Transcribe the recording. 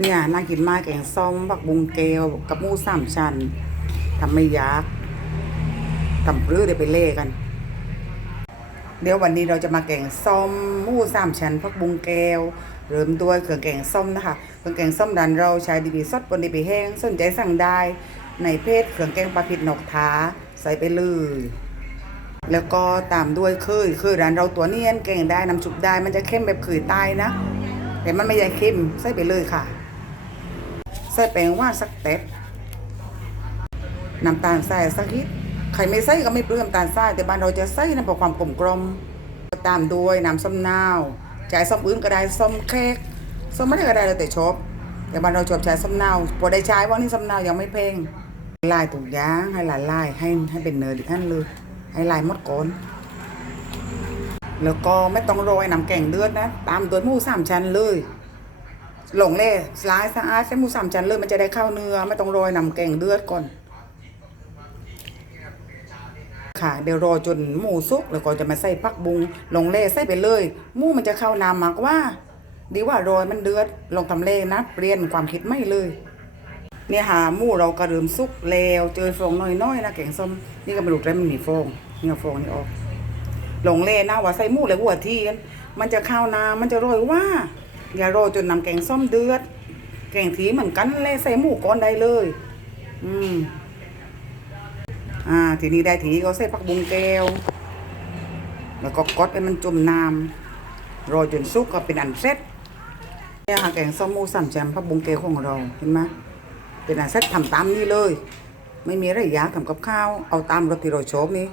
เนี่ยน่ากินมากแกงส้มผักบุงเกลกับมูสามชั้นทำไม่ยากทำรื้อเดี๋ยวไปเล่กัน เดี๋ยววันนี้เราจะมาแกงส้มมูสามชั้นผักบุงเกลเริ่มด้วยเครื่องแกงส้มนะคะเครื่องแกงส้มดันเราใช้ดีบีสดบนดีบีแห้งสนใจสั่งได้ ในเพจเครื่องแกงปลาผิดนกท้าใส่ไปเลยแล้วก็ตามด้วยเคยเคยร้านเราตัวเนียนแกงได้น้ำชุบได้มันจะเข้มแบบเคยใต้นะแต่มันไม่ใช่เข้มใส่ไปเลยค่ะ ใส่แป้งว่านสักเต็ดน้ำตาลทรายสักนิดใครไม่ใส่ก็ไม่เปลืองน้ำตาลทรายแต่บ้านเราจะใส่นะเพื่อความกลมกลมตามด้วยน้ำส้มนาวจ่ายส้มอื่นก็ได้ส้มเค้กส้มไม่ได้ก็ได้แล้วแต่ชอบแต่บ้านเราชอบใช้ส้มนาวพอได้ใช้ว่านี่ส้มนาวยังไม่เพลงลายตุกย่างให้ลายลายให้ให้เป็นเนื้อดิอันเลยให้ลายมดก่อนแล้วก็ไม่ต้องโรยน้ำแกงเลือดนะ ตามด้วยหมูสามชั้นเลย หลงเล่สลายสะอาดใช้หมูสามชั้นเลยมันจะได้เข้าเนื้อไม่ต้องโรยน้ำแกงเลือดก่อน ค่ะเดี๋ยวรอจนหมูสุกแล้วก็จะมาใส่ผักบุงหลงเล่ใส่ไปเลยหมูมันจะเข้าน้ำมากว่า ดีว่าโรยมันเดือดลองทำเล่นะเปลี่ยนความคิดไม่เลยเนี่ยหาหมูเรากระเริ่มสุกแล้วเจอฟองน้อยๆนะแกงส้มนี่ก็ไม่รู้ได้มันมีฟองนี่เอาฟองนี่ออกหลงเล่นะว่าใส่หมูเลยหัวที่มันจะเข้าน้ำมันจะโรยว่า อย่าโรยจนนำแกงส้มเดือด แกงทีเหมือนกันเลยใส่หมูก้อนได้เลย อืม อ่า ทีนี้ได้ทีก็ใส่ผักบุงแก้ว แล้วก็กดให้มันจุ่มน้ำโรยจนสุกก็เป็นอันเสร็จเนี่ยค่ะแกงส้มหมูสามแจมผักบุงแก้วของเราเห็นไหมเป็นอันเสร็จทำตามนี้เลย ไม่มีอะไรยากทำกับข้าว เอาตามรสที่เราชอบนี่